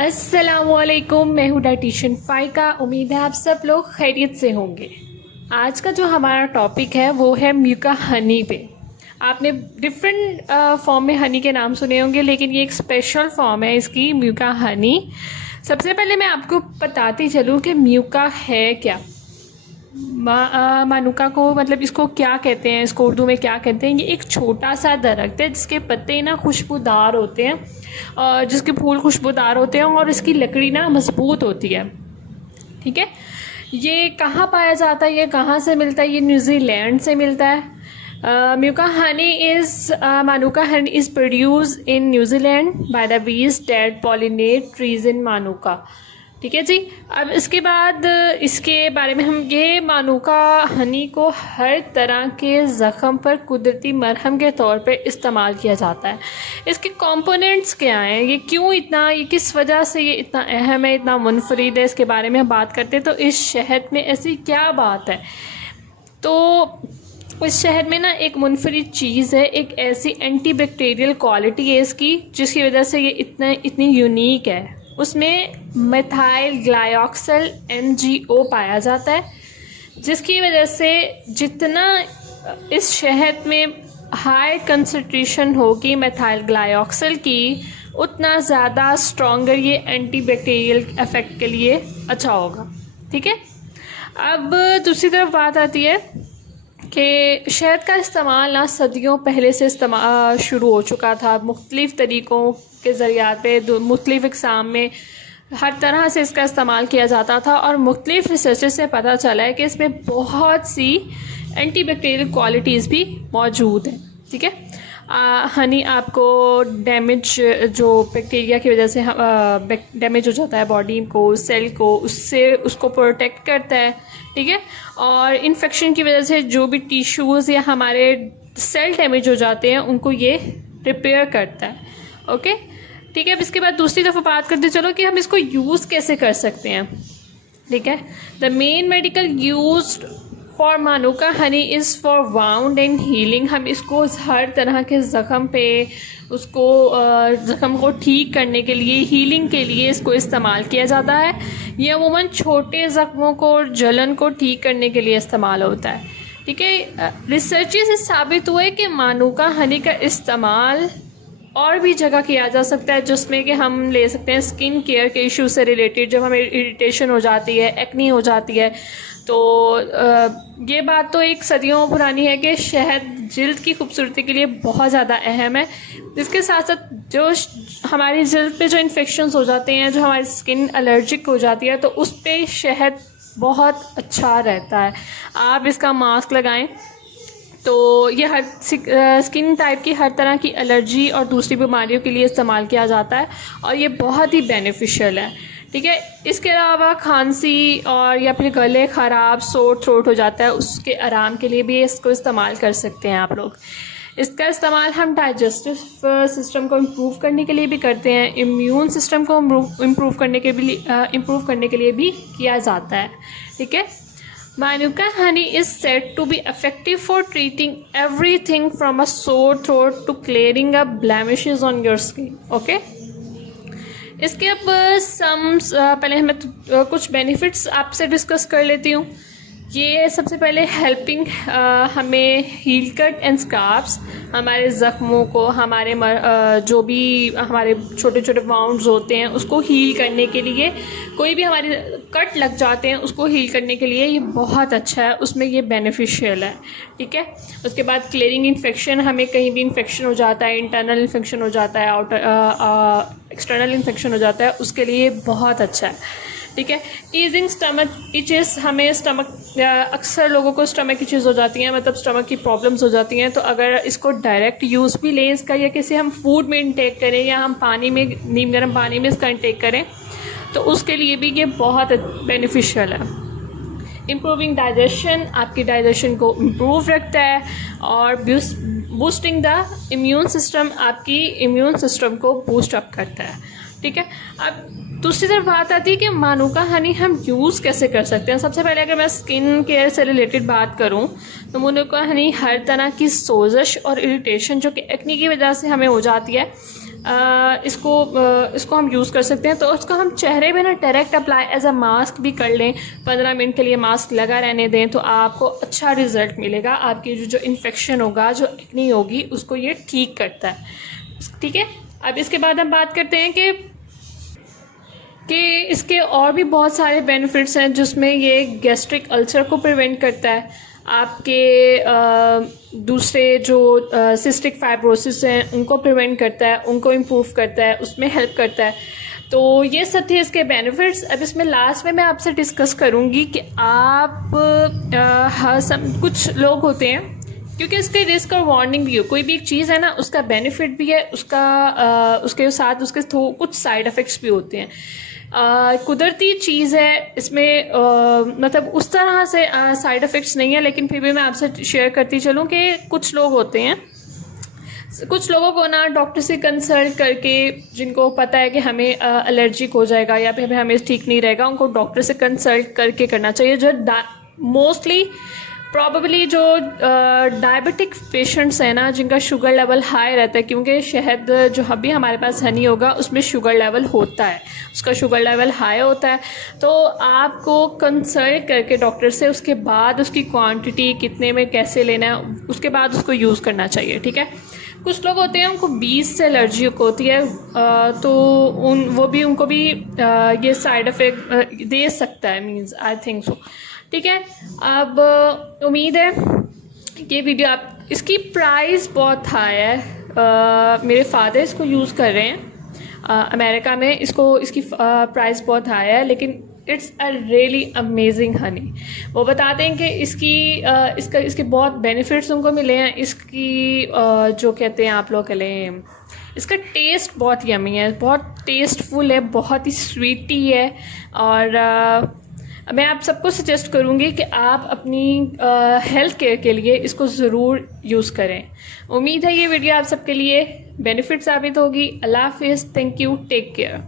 अस्सलामुअलैकुम, मैं हूँ डाइटिशियन फ़ाइका। उम्मीद है आप सब लोग खैरियत से होंगे। आज का जो हमारा टॉपिक है वो है म्यूका हनी पे। आपने डिफरेंट फॉर्म में हनी के नाम सुने होंगे, लेकिन ये एक स्पेशल फॉर्म है इसकी, म्यूका हनी। सबसे पहले मैं आपको बताती चलूँ कि म्यूका है क्या। मानुका को मतलब इसको क्या कहते हैं, इसको उर्दू में क्या कहते हैं। ये एक छोटा सा दरख्त है जिसके पत्ते ना खुशबूदार होते हैं और जिसके फूल खुशबूदार होते हैं और इसकी लकड़ी ना मजबूत होती है। ठीक है, ये कहाँ पाया जाता है, ये कहाँ से मिलता है? ये न्यूजीलैंड से मिलता है। Manuka honey is manuka honey is produce in New Zealand by the bees that pollinate trees in manuka. ठीक है जी। अब इसके बाद इसके बारे में हम ये मानुका हनी को हर तरह के ज़ख़म पर कुदरती मरहम के तौर पे इस्तेमाल किया जाता है। इसके कंपोनेंट्स क्या हैं, ये क्यों इतना, ये किस वजह से ये इतना अहम है, इतना मुनफरिद है, इसके बारे में बात करते हैं। तो इस शहद में ऐसी क्या बात है? तो इस शहद में ना एक मुनफरिद चीज़ है, एक ऐसी एंटी बैक्टीरियल क्वालिटी है इसकी जिसकी वजह से ये इतनी यूनिक है। उसमें मेथाइल ग्लाइऑक्सल MgO पाया जाता है, जिसकी वजह से जितना इस शहद में हाई कंसंट्रेशन होगी मेथाइल ग्लाइऑक्सल की, उतना ज़्यादा स्ट्रॉन्गर ये एंटी बैक्टीरियल इफेक्ट के लिए अच्छा होगा। ठीक है, अब दूसरी तरफ बात आती है कि शहद का इस्तेमाल ना सदियों पहले से शुरू हो चुका था। मुख्तलिफ़ तरीक़ों के ज़रिया पे मुख्तलिफ़ इक़साम में हर तरह से इसका इस्तेमाल किया जाता था और मुख्तलिफ़ रिसर्चेस से पता चला है कि इसमें बहुत सी एंटी बैक्टीरियल क्वालिटीज़ भी मौजूद हैं। ठीक है, हनी आपको डैमेज जो बैक्टीरिया की वजह से डैमेज हो जाता है बॉडी को, सेल को, उससे उसको प्रोटेक्ट करता है। ठीक है, और इन्फेक्शन की वजह से जो भी टिश्यूज़ या हमारे सेल डैमेज हो जाते हैं उनको ये रिपेयर करता है। ओके, ठीक है। अब इसके बाद दूसरी दफ़ा बात करते चलो कि हम इसको यूज़ कैसे कर सकते हैं। ठीक है, the main medical use for manuka honey is for wound and healing. हम इसको हर तरह के ज़ख़म पे उसको ज़ख़म को ठीक करने के लिए, हीलिंग के लिए इसको इस्तेमाल किया जाता है। यह अमूमन छोटे ज़ख़मों को और जलन को ठीक करने के लिए इस्तेमाल होता है। ठीक है, रिसर्चेस से साबित हुआ है कि मानुका हनी का इस्तेमाल और भी जगह किया जा सकता है, जिसमें कि हम ले सकते हैं स्किन केयर के इशू से रिलेटेड। जब हमें इरिटेशन हो जाती है, एक्नी हो जाती है, तो ये बात तो एक सदियों पुरानी है कि शहद जिल्द की खूबसूरती के लिए बहुत ज़्यादा अहम है। इसके साथ साथ जो हमारी जिल्द पे जो इन्फेक्शंस हो जाते हैं, जो हमारी स्किन एलर्जिक हो जाती है, तो उस पर शहद बहुत अच्छा रहता है। आप इसका मास्क लगाएं तो ये हर स्किन टाइप की हर तरह की एलर्जी और दूसरी बीमारियों के लिए इस्तेमाल किया जाता है और ये बहुत ही बेनिफिशियल है। ठीक है, इसके अलावा खांसी और या फिर गले ख़राब, सोर थ्रोट हो जाता है, उसके आराम के लिए भी इसको इस्तेमाल कर सकते हैं आप लोग। इसका इस्तेमाल हम डाइजेस्टिव सिस्टम को इम्प्रूव करने के लिए भी करते हैं, इम्यून सिस्टम को इम्प्रूव करने के लिए भी किया जाता है। ठीक है, Manuka honey is said to be effective for treating everything from a sore throat to clearing up blemishes on your skin. Okay? इसके अब पहले मैं कुछ बेनिफिट्स आपसे डिस्कस कर लेती हूँ। ये सबसे पहले हेल्पिंग हमें हील कट एंड स्कार्ब्स, हमारे ज़ख्मों को, हमारे जो भी हमारे छोटे छोटे वाउंड्स होते हैं उसको हील करने के लिए, कोई भी हमारे कट लग जाते हैं उसको हील करने के लिए ये बहुत अच्छा है, उसमें ये बेनिफिशियल है। ठीक है, उसके बाद क्लियरिंग इन्फेक्शन, हमें कहीं भी इन्फेक्शन हो जाता है, इंटरनल इन्फेक्शन हो जाता है, एक्सटर्नल इन्फेक्शन हो जाता है, उसके लिए बहुत अच्छा है। ठीक है, ईजिंग स्टमक इचेस, हमें स्टमक, अक्सर लोगों को स्टमक इचेस हो जाती हैं, मतलब स्टमक की प्रॉब्लम्स हो जाती हैं, तो अगर इसको डायरेक्ट यूज़ भी लें इसका, या किसी हम फूड में इंटेक करें या हम पानी में, नीम गर्म पानी में इसका इंटेक करें, तो उसके लिए भी ये बहुत बेनिफिशियल है। इम्प्रूविंग डाइजेशन, आपकी डाइजेशन को इम्प्रूव रखता है और बूस्टिंग द इम्यून सिस्टम, आपकी इम्यून सिस्टम को बूस्ट अप करता है। ठीक है, अब दूसरी तरफ बात आती है कि मानुका हनी हम यूज़ कैसे कर सकते हैं। सबसे पहले अगर मैं स्किन केयर से रिलेटेड बात करूं तो मानुका हनी हर तरह की सोजश और इरिटेशन जो कि एक्नी की वजह से हमें हो जाती है, इसको हम यूज़ कर सकते हैं। तो उसको हम चेहरे पे ना direct apply as a mask भी कर लें, 15 मिनट के लिए मास्क लगा रहने दें, तो आपको अच्छा रिज़ल्ट मिलेगा। आपकी जो इन्फेक्शन होगा, जो एक्नी होगी, उसको ये ठीक करता है। ठीक है, अब इसके बाद हम बात करते हैं कि इसके और भी बहुत सारे बेनिफिट्स हैं, जिसमें ये गैस्ट्रिक अल्सर को प्रिवेंट करता है, आपके दूसरे जो सिस्टिक फाइब्रोसिस हैं उनको प्रिवेंट करता है, उनको इम्प्रूव करता है, उसमें हेल्प करता है। तो ये सब थे इसके बेनिफिट्स। अब इसमें लास्ट में मैं आपसे डिस्कस करूँगी कि आप कुछ लोग होते हैं, क्योंकि इसके रिस्क और वार्निंग भी हो, कोई भी एक चीज़ है ना, उसका बेनिफिट भी है, उसके साथ उसके कुछ साइड इफ़ेक्ट्स भी होते हैं। कुदरती चीज़ है, इसमें मतलब उस तरह से साइड इफ़ेक्ट्स नहीं है, लेकिन फिर भी मैं आपसे शेयर करती चलूँ कि कुछ लोग होते हैं, कुछ लोगों को ना डॉक्टर से कंसल्ट करके, जिनको पता है कि हमें एलर्जिक हो जाएगा या फिर हमें ठीक नहीं रहेगा, उनको डॉक्टर से कंसल्ट करके करना चाहिए। जो मोस्टली प्रॉबेबली जो डायबिटिक पेशेंट्स हैं ना, जिनका शुगर लेवल हाई रहता है, क्योंकि शहद जो अभी हमारे पास हनी होगा उसमें शुगर लेवल होता है, उसका शुगर लेवल हाई होता है। तो आपको कंसल्ट करके डॉक्टर से, उसके बाद उसकी क्वांटिटी कितने में कैसे लेना है, उसके बाद उसको यूज़ करना चाहिए। ठीक है, कुछ लोग होते हैं उनको बीज से एलर्जी होती है, तो उनको भी ये साइड इफ़ेक्ट दे सकता है, मीन्स आई थिंक सो। ठीक है, अब उम्मीद है कि वीडियो इसकी प्राइस बहुत हाई है। मेरे फादर इसको यूज़ कर रहे हैं अमेरिका में, इसकी प्राइस बहुत हाई है, लेकिन it's a really amazing Honey. वो बताते हैं कि इसके बहुत बेनिफिट्स उनको मिले हैं। इसकी जो कहते हैं आप लोग कह लें, इसका टेस्ट बहुत यमी है, बहुत टेस्टफुल है, बहुत ही स्वीटी है। और मैं आप सबको सजेस्ट करूँगी कि आप अपनी हेल्थ केयर के लिए इसको ज़रूर यूज़ करें। उम्मीद है ये वीडियो आप सबके लिए बेनिफिट साबित होगी। अल्लाह हाफिज़, थैंक यू, टेक केयर।